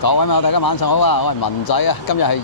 各位朋友，大家晚上好啊！我係文仔啊，今日係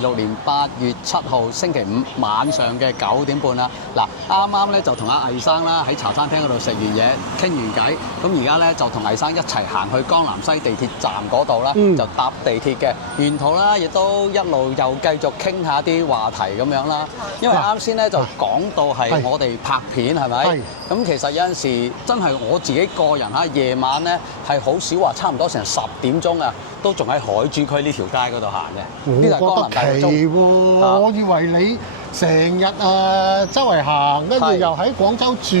2026年8月7號星期五晚上嘅9點半啦。嗱，啱啱咧就同阿魏生啦喺茶餐廳嗰度食完嘢，傾完偈，咁而家咧就同魏生一齊行去江南西地鐵站嗰度啦，就搭地鐵嘅。沿途啦，亦都一路又繼續傾下啲話題咁樣啦。因為啱先咧就講到係我哋拍片係咪？咁其實有陣時真係我自己個人嚇，夜晚咧係好少話，差唔多成10點鐘啊，都仲喺海珠區呢條街嗰度行嘅。呢個係江南大道中。我以為你成日周圍行，跟住又喺廣州住，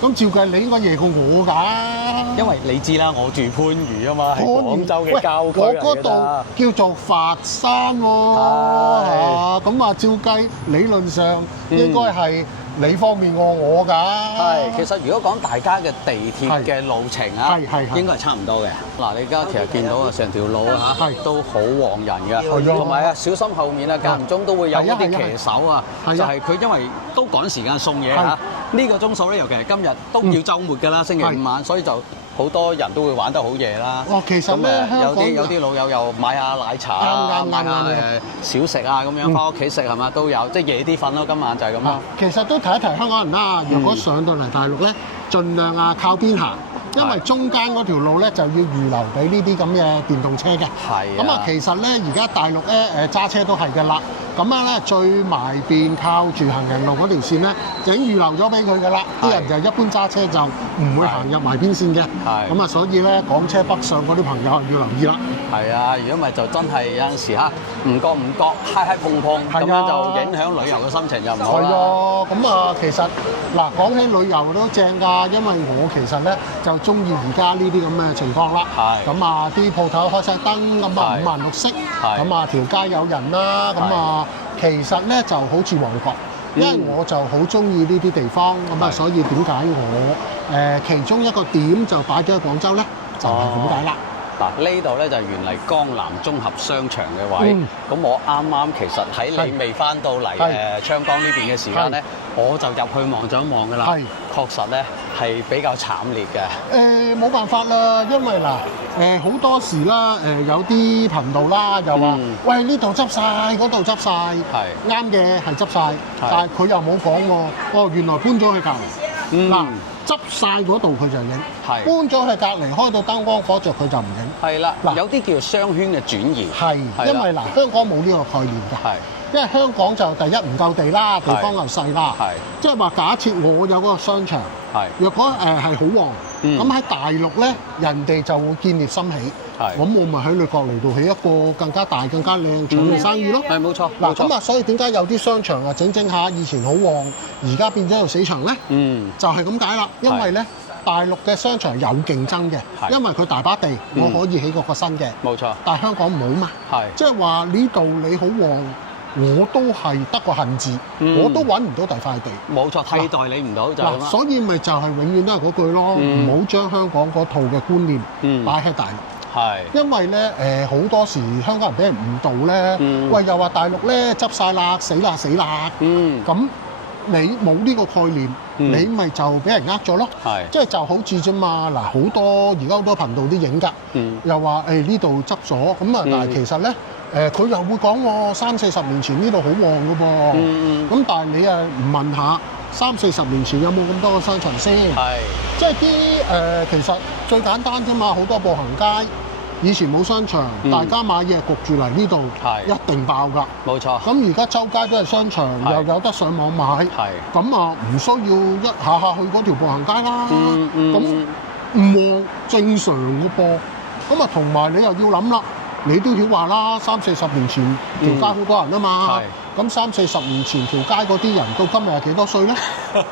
咁照計你應該夜過我㗎。因為你知啦，我住番禺啊嘛，係廣州嘅郊區嚟㗎。我嗰度叫做佛山喎，咁啊照計理論上應該係你方便過我㗎。係，其實如果講大家嘅地鐵嘅路程啊，應該係差唔多嘅。嗱，你而家其實見到啊，成條路啊都好旺人㗎，同埋啊小心後面啊，間唔中都會有一啲騎手啊，就係佢因為都趕時間送嘢嚇。呢個鐘數咧，尤其係今日都要週末㗎啦，星期五晚，所以就好多人都會玩得好夜啦。其實咧，有啲老友又買下奶茶啊，買下小食啊，咁樣翻屋企食係嘛都有，即係夜啲瞓咯。今晚就係咁啦。其實都提一提香港人啦，如果上到嚟大陸咧，盡量靠邊行。因為中間嗰條路咧就要預留俾呢啲咁嘅電動車嘅。係。咁其實咧而家大陸咧揸車都係㗎啦。咁樣咧最埋邊靠住行人路嗰條線咧，已經預留咗俾佢㗎啦。啲人就一般揸車就唔會行入埋邊線嘅。係。咁所以咧港車北上嗰啲朋友要留意啦。係啊，如果唔係就真係有陣時唔覺揩揩碰碰，咁樣就影響旅遊嘅心情又唔好啦。係啊，咁其實嗱講起旅遊都正㗎，因為我其實咧就中意而家呢啲咁嘅情況啦。係。咁啲鋪頭開晒燈，咁五顏六色，咁條街有人啦，咁其實咧就好似旺角，因為我就好中意呢啲地方，咁所以點解我其中一個點就擺咗喺廣州咧，就係咁解啦。嗱，呢度咧就係原嚟江南綜合商場嘅位，咁我啱啱其實喺你未翻到嚟昌崗呢邊嘅時間咧，我就入去望咗一望㗎啦。係，確實咧係比較慘烈嘅。冇辦法啦，因為好多時啦，有啲頻道啦又話，喂呢度執晒，嗰度執晒，係啱嘅係執晒，但係佢又冇講喎，原來搬咗去隔離。嗱。執晒嗰度佢就影，搬咗去隔離開到燈光火著佢就唔影。係啦，有啲叫商圈嘅轉移。係，因為香港冇呢個概念㗎。係，因為香港就第一唔夠地啦，地方又細啦。係，即係話假設我有嗰個商場，若果係好旺，咁喺大陸咧，人哋就會見獵心起。咁我咪喺你隔離度起一個更加大、更加靚搶嘅生意咯。係冇錯。嗱咁所以點解有啲商場整下以前好旺，而家變咗有死場咧？就係咁解啦。因為咧，大陸嘅商場有競爭嘅，因為佢大把地，我可以起個新嘅。冇錯。但係香港冇嘛。係。即係話呢度你好旺，我都係得個恨字，我都揾唔到第塊地。冇錯，替代你唔到就係咁啦。所以咪就係永遠都係嗰句咯，唔好將香港嗰套嘅觀念擺喺大陸。係，因為咧好多時香港人俾人誤導咧，喂又話大陸咧執晒啦，死啦死啦，咁你冇呢個概念，你咪就俾人呃咗咯。係，即係就好似啫嘛。嗱，好多而家好多頻道啲影㗎，又話呢度執咗，咁但係其實咧佢又會講喎，30-40年前呢度好旺㗎噃，咁但係你唔問下30-40年前有冇咁多個商場先？係，即係啲其實最簡單啫嘛，好多步行街。以前冇商場，大家買嘢焗住嚟呢度，一定爆㗎。冇錯。咁而家周街都係商場，又有得上網買。係。咁唔需要一下下去嗰條步行街啦。咁唔旺正常嘅噃。咁同埋你又要諗啦，你都曉話啦，30-40年前條街好多人啊嘛。係。咁30-40年前條街嗰啲人到今日係幾多歲咧？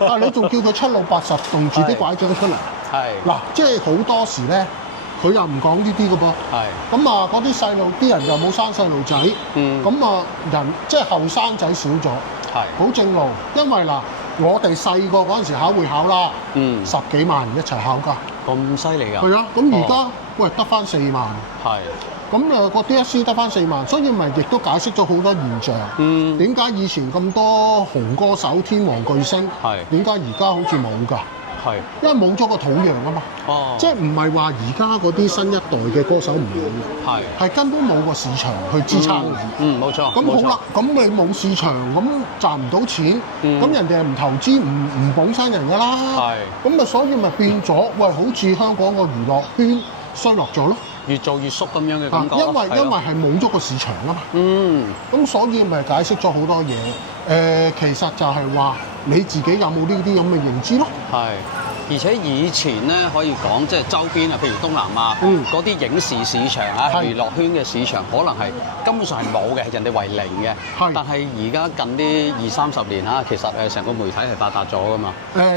但係你仲叫佢7老80棟住啲拐杖出嚟？係。嗱，即係好多時咧。佢又唔講呢啲嘅噃，咁嗰啲細路啲人又冇生細路仔，咁人即係後生仔少咗，好正路。因為我哋細個嗰陣時考會考啦，10幾萬人一齊考㗎，咁犀利㗎？係啊，咁而家喂得返4萬，咁個 DSE 得返4萬，所以咪亦都解釋咗好多現象。點解以前咁多紅歌手、天王巨星，點解而家好似冇㗎？係，因為冇咗個土壤啊嘛。哦，即係唔係話而家嗰啲新一代嘅歌手唔好，係根本冇個市場去支撐你。冇錯。咁好啦，咁你冇市場，咁賺唔到錢，咁人哋係唔投資，唔捧新人㗎啦。係。咁咪所以咪變咗，喂，好似香港個娛樂圈衰落咗咯。越做越縮咁樣嘅感覺，因為係冇咗個市場啊嘛。咁所以咪解釋咗好多嘢。其實就係話你自己有冇呢啲咁嘅認知咯。係，而且以前咧可以講，即係周邊啊，譬如東南亞嗰啲影視市場啊、娛樂圈嘅市場，可能係根本上係冇嘅，人哋為零嘅。但係而家近啲20-30年啊，其實成個媒體係發達咗噶嘛。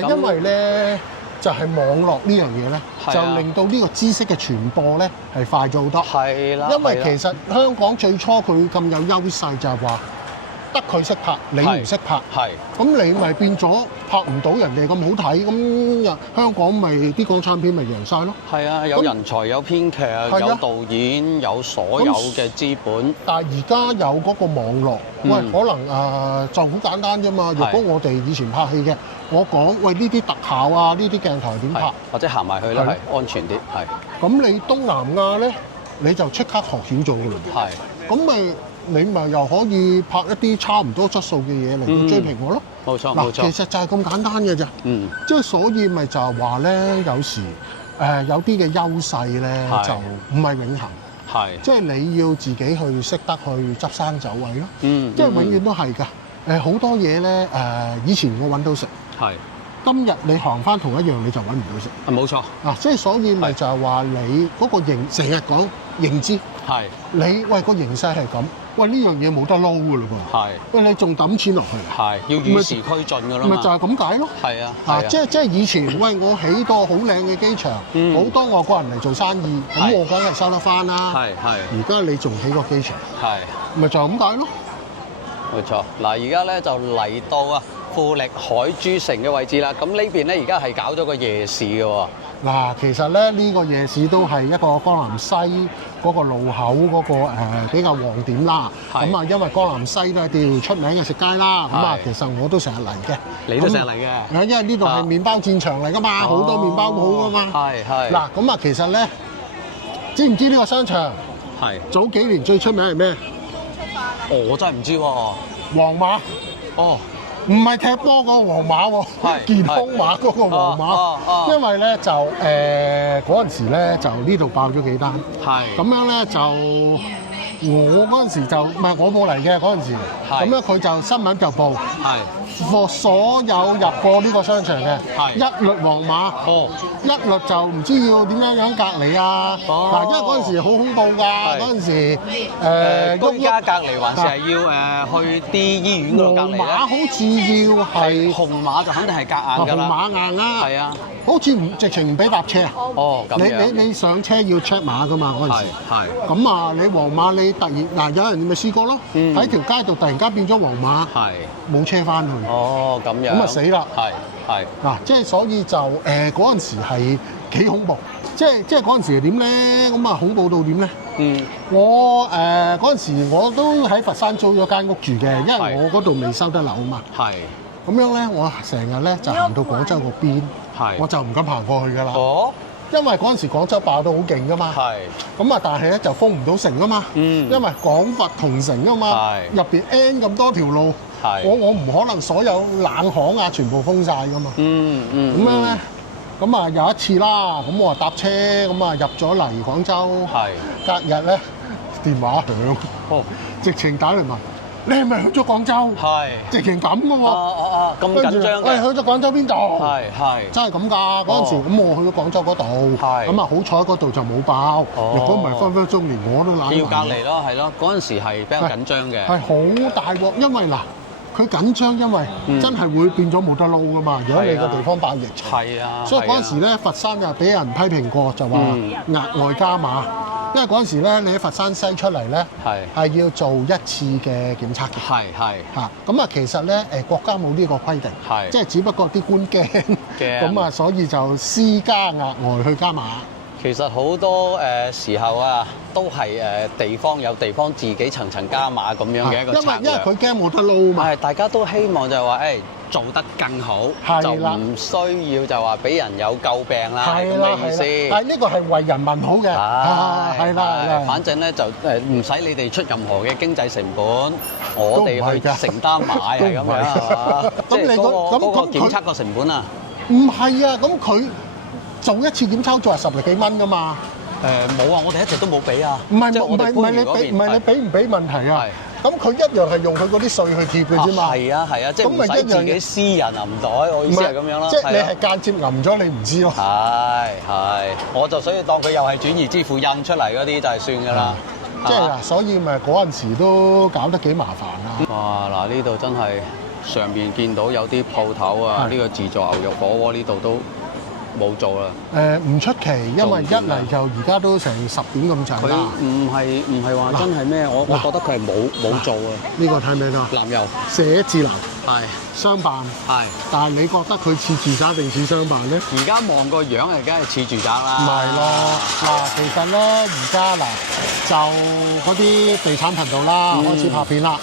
因為咧。就係網絡呢樣嘢咧，就令到呢個知識嘅傳播咧係快咗好多。係啦，因為其實香港最初佢咁有優勢就係話得佢識拍，你唔識拍。係。咁你咪變咗拍唔到人哋咁好睇，咁香港咪啲港產片咪贏晒咯。係啊，有人才、有編劇、有導演、有所有嘅資本。但係而家有嗰個網絡，喂，可能就好簡單啫嘛。如果我哋以前拍戲嘅，我講喂呢啲特效啊，呢啲鏡頭點拍，或者行埋去咧係安全啲。係。咁你東南亞咧，你就即刻學曉咗㗎啦。係。咁咪你咪又可以拍一啲差唔多質素嘅嘢嚟到追平我咯。冇錯，冇錯。其實就係咁簡單嘅啫。即係所以咪就係話咧，有時有啲嘅優勢咧就唔係永恆。係。即係你要自己去識得去執生走位咯。即係永遠都係㗎。好多嘢咧以前我揾到食。係，今日你行翻同一樣你就揾唔到食。冇錯。即係所以咪就係話你嗰個成日講認知。係。你喂個形勢係咁，喂呢樣嘢冇得撈㗎嘞噃。係。喂你仲抌錢落去。係。要與時俱進㗎啦嘛。咪就係咁解咯。係啊。即係以前喂我起多好靚嘅機場，好多外國人嚟做生意，咁我梗係收得翻啦。係。而家你仲起個機場。係。咪就係咁解咯。冇錯。嗱，而家咧就嚟到富力海珠城嘅位置啦，咁呢邊咧而家係搞咗個夜市嘅喎。嗱，其實咧呢個夜市都係一個江南西嗰個路口嗰個比較旺點啦。咁啊，因為江南西都係條出名嘅食街啦。咁啊，其實我都成日嚟嘅。你都成日嚟嘅？因為呢度係麵包戰場嚟噶嘛，好多麵包鋪噶嘛。係。嗱，咁啊，其實咧，知唔知呢個商場？係。早幾年最出名係咩？我真係唔知喎。皇馬。哦。唔係踢波嗰個皇馬喎，健康碼嗰個皇馬。因為咧就嗰陣時咧就呢度爆咗幾單。係。咁樣咧就我嗰陣時就唔係我冇嚟嘅嗰陣時。係。咁樣佢就新聞就報。係。所有入過呢個商場嘅，一律皇馬。哦。一律就唔知要點樣隔離啊。嗱，因為嗰陣時好恐怖㗎，嗰陣時居家隔離還是係要去啲醫院嗰度隔離咧？皇馬好似要係紅馬就肯定係隔硬㗎啦。紅馬硬啦。係啊。好似直情唔俾搭車啊。哦，咁樣。你上車要 check 碼㗎嘛嗰陣時。係。咁啊，你皇馬你突然有人咪試過咯，喺條街度突然間變咗皇馬。係。冇車翻去。哦，咁樣。咁啊死啦！係。嗱，即係所以就嗰陣時係幾恐怖，即係嗰陣時係點咧？咁啊恐怖到點咧？我嗰陣時我都喺佛山租咗間屋住嘅，因為我嗰度未收得樓啊嘛。係。咁樣咧，我成日咧就行到廣州嗰邊，我就唔敢行過去㗎啦。哦。因為嗰陣時廣州爆到好勁㗎嘛。係。咁啊，但係咧就封唔到城啊嘛。因為廣佛同城啊嘛。係。入邊 N 咁多條路。我唔可能所有冷巷啊全部封晒㗎嘛。咁樣咧，咁啊有一次啦，咁我搭車咁啊入咗嚟廣州。係。隔日咧電話響，直情打嚟問你係咪去咗廣州？係。直情咁㗎喎。咁緊張嘅。喂，去咗廣州邊度？係。真係咁㗎，嗰陣時咁我去咗廣州嗰度。係。咁啊好彩嗰度就冇爆。如果唔係分分鐘連我都攬埋。要隔離咯，係咯。嗰陣時係比較緊張嘅。係好大鑊，因為嗱。佢緊張，因為真係會變咗冇得撈㗎嘛。如果你個地方爆疫情，係啊，所以嗰陣時咧，佛山就俾人批評過，就話額外加碼。因為嗰陣時咧，你喺佛山西出嚟咧，係要做一次嘅檢測嘅。係嚇，咁啊，其實咧國家冇呢個規定，即係只不過啲官驚，咁啊，所以就施加額外去加碼。其實好多時候啊，都係地方有地方自己層層加碼咁樣嘅一個策略。因為佢驚冇得撈嘛。係，大家都希望就係話做得更好，就係啦唔需要就話俾人有詬病啦，係咁係啦嘅意思。係啦，呢個係為人民好嘅，係啦，反正咧就唔使你哋出任何嘅經濟成本，我哋去承擔買係咁樣係嘛？即係嗰個檢測個成本啊？唔係啊，咁佢做一次檢測就係10幾蚊㗎嘛。冇啊，我哋一直都冇俾啊。唔係你俾唔俾問題啊？咁佢一樣係用佢嗰啲稅去貼嘅啫嘛。係啊，即係唔使自己私人銀袋，我意思係咁樣啦。即係你係間接揞咗，你唔知咯。係，我就所以當佢又係轉移支付印出嚟嗰啲就係算㗎啦。即係嗱，所以咪嗰陣時都搞得幾麻煩啦。哇！嗱，呢度真係上邊見到有啲鋪頭啊，呢個自助牛肉火鍋呢度都冇做啦。唔出奇，因為一嚟就而家都成10點咁長啦。佢唔係話真係咩？我覺得佢係冇做啊。呢個睇咩㗎？南油寫字樓係商辦係，但係你覺得佢似住宅定似商辦咧？而家望個樣係梗係似住宅啦。唔係咯，嗱，其實咧而家嗱就嗰啲地產頻道啦，開始拍片啦。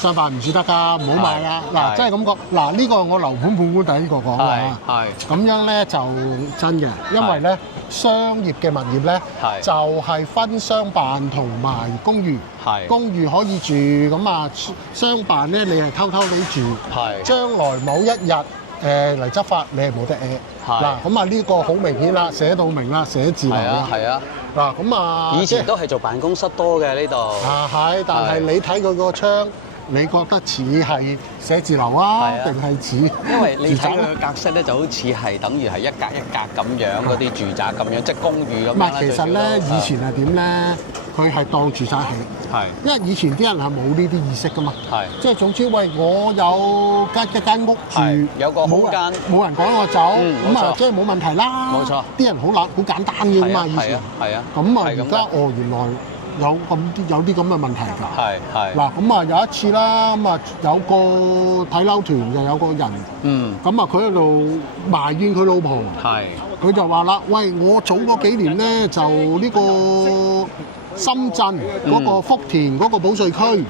商辦唔住得㗎，唔好買啦。嗱，即係咁講，嗱呢個我樓盤判官第一個講嘅。係咁樣咧就真嘅，因為咧商業嘅物業咧就係分商辦同埋公寓。公寓可以住，咁啊商辦咧你係偷地住。將來某一日嚟執法，你係冇得嗱，咁啊呢個好明顯啦，寫到明啦，寫字樓啦。係啊。嗱，咁啊以前都係做辦公室多嘅呢度。係，但係你睇佢個窗，你覺得似係寫字樓啊，定係似？因為你睇佢嘅格式咧，就好似係等於係一格一格咁樣嗰啲住宅咁樣，即係公寓咁樣。唔係，其實咧以前係點咧？佢係當住宅起。因為以前啲人係冇呢啲意識噶嘛。即係總之，喂，我有一間屋住，有個空間，冇人趕我走，咁啊，即係冇問題啦。冇錯。啲人好簡單嘅嘛，以前。係啊。咁啊，而家原來有啲咁嘅問題㗎。嗱，咁啊有一次啦，咁啊有個睇樓團嘅有個人，咁啊佢喺度埋怨佢老婆。佢就話啦，喂，我早嗰幾年咧就呢個深圳嗰個福田嗰個保稅區，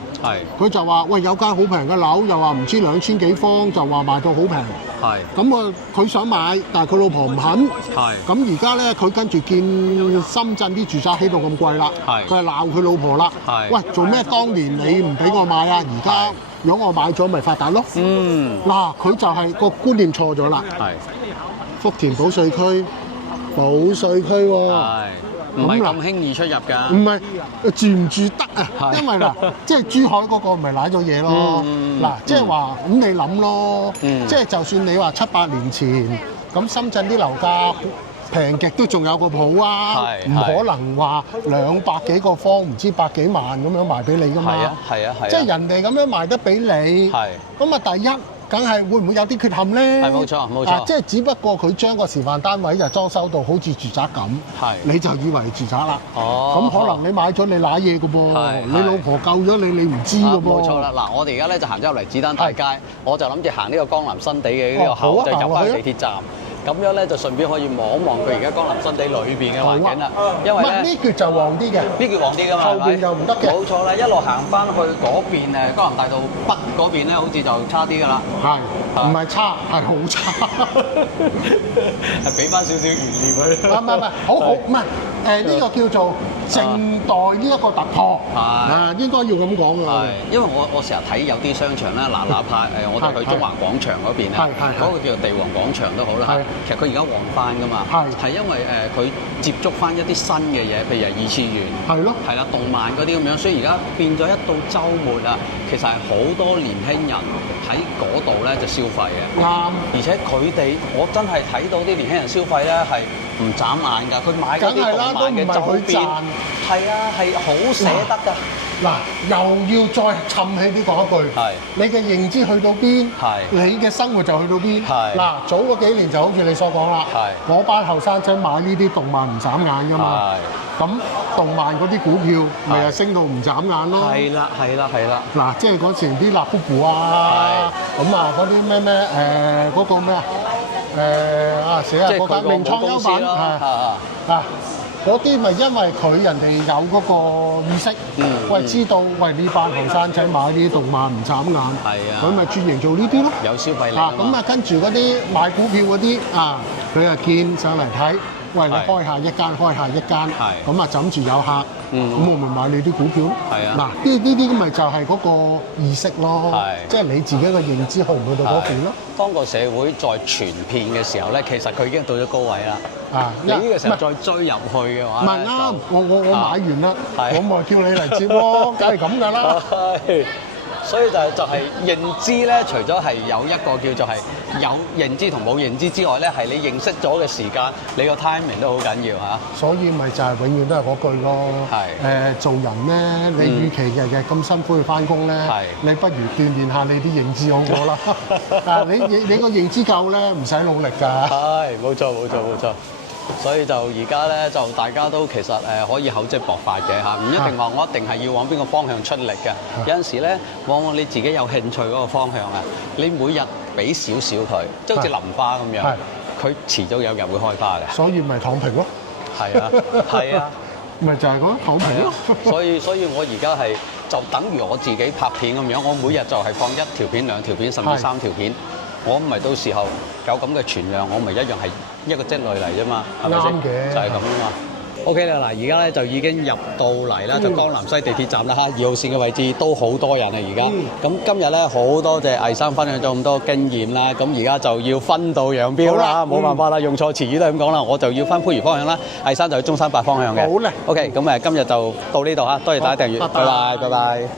佢就話喂有間好平嘅樓，又話唔知2000幾方，就話賣到好平。咁啊佢想買，但係佢老婆唔肯。咁而家咧佢跟住見深圳啲住宅起到咁貴啦，佢係鬧佢老婆啦。喂，做咩當年你唔俾我買啊？而家如果我買咗，咪發達咯。嗱，佢就係個觀念錯咗啦。福田保稅區，喎。唔係咁輕易出入㗎。唔係住唔住得啊？因為嗱，即係珠海嗰個咪賴咗嘢咯。嗱，即係話咁你諗咯，即係就算你話7-8年前，咁深圳啲樓價平極都仲有個鋪啊，唔可能話200幾個方，唔知百幾萬咁樣賣俾你㗎嘛。係啊。即係人哋咁樣賣得俾你，咁啊第一。梗係會唔會有啲缺陷咧？係冇錯。即係只不過佢將個示範單位就裝修到好似住宅咁，你就以為住宅啦。咁可能你買咗你揦嘢嘅噃，你老婆救咗你，你唔知嘅噃。冇錯啦，嗱，我哋而家咧就行咗入嚟子彈大街，我就諗住行呢個江南新地嘅呢個口，就入翻地鐵站。咁樣咧就順便可以望一望佢而家江南新地裏邊嘅環境啦。因為咧呢橛就旺啲嘅，呢橛旺啲㗎嘛，後邊就唔得嘅。冇錯啦，一路行翻去嗰邊江南大道北嗰邊咧，好似就差啲㗎啦。唔係差，係好差。係俾翻少少懸念佢。唔係，好唔係呢個叫做靜待呢一個突破。應該要咁講㗎。因為我成日睇有啲商場啦，哪怕我哋去中環廣場嗰邊咧，嗰個叫做地王廣場都好啦。其實佢而家旺翻㗎嘛，係因為佢接觸翻一啲新嘅嘢，譬如係二次元，係啦，動漫嗰啲咁樣，所以而家變咗一到週末啊，其實係好多年輕人喺嗰度咧就消費嘅。啱，而且佢哋我真係睇到啲年輕人消費咧係唔眨眼㗎，佢買嗰啲動漫嘅周邊，係啊，係好捨得㗎。嗱，又要再氹起啲講一句，你嘅認知去到邊，你嘅生活就去到邊。嗱，早嗰幾年就好似你所講啦，嗰班後生仔買呢啲動漫唔眨眼㗎嘛，咁動漫嗰啲股票咪係升到唔眨眼咯。係啦。嗱，即係嗰時啲辣姑姑啊，咁啊嗰啲咩嗰個咩啊，嗰間名創優品嗰啲咪因為佢人哋有嗰個意識，喂知道喂呢班後生仔買呢啲動漫唔眨眼，佢咪轉型做呢啲咯。有消費力咁啊跟住嗰啲買股票嗰啲佢啊見上嚟睇，喂你開下一間，咁啊枕住有客，咁我咪買你啲股票咯。嗱呢啲咪就係嗰個意識咯，即係你自己嘅認知去唔去到嗰邊咯。當個社會再傳遍嘅時候咧，其實佢已經到咗高位啦。你呢個時候再追入去嘅話，唔係啱，我買完啦，我咪叫你嚟接咯，梗係咁㗎啦。所以就係認知咧，除咗係有一個叫做係有認知同冇認知之外咧，係你認識咗嘅時間，你個 timing 都好緊要嚇。所以咪就係永遠都係嗰句咯。做人咧，你與其日日咁辛苦去翻工咧，你不如鍛鍊下你啲認知好過啦。你個認知夠咧，唔使努力㗎。冇錯。所以就而家咧，就大家都其實可以厚積薄發嘅嚇，唔一定話我一定係要往邊個方向出力嘅。有陣時咧，往往你自己有興趣嗰個方向啊，你每日俾少少佢，即係好似淋花咁樣，佢遲早有日會開花嘅。所以咪躺平咯。係啊，咪就係咁躺平咯。所以我而家係就等於我自己拍片咁樣，我每日就係放1條片、2條片，甚至3條片。我唔係到時候有咁嘅存量，我咪一樣係一個積累嚟啫嘛，係咪先？就係咁啊嘛。OK 啦，嗱，而家咧就已經入到嚟啦，就江南西地鐵站啦嚇，2號線嘅位置都好多人啊而家。咁今日咧好多謝魏生分享咗咁多經驗啦，咁而家就要分道揚鑣啦，冇辦法啦，用錯詞語都係咁講啦，我就要翻番禺方向啦，魏生就去中山8方向嘅。好咧。OK，咁今日就到呢度嚇，多謝大家訂閱，拜拜。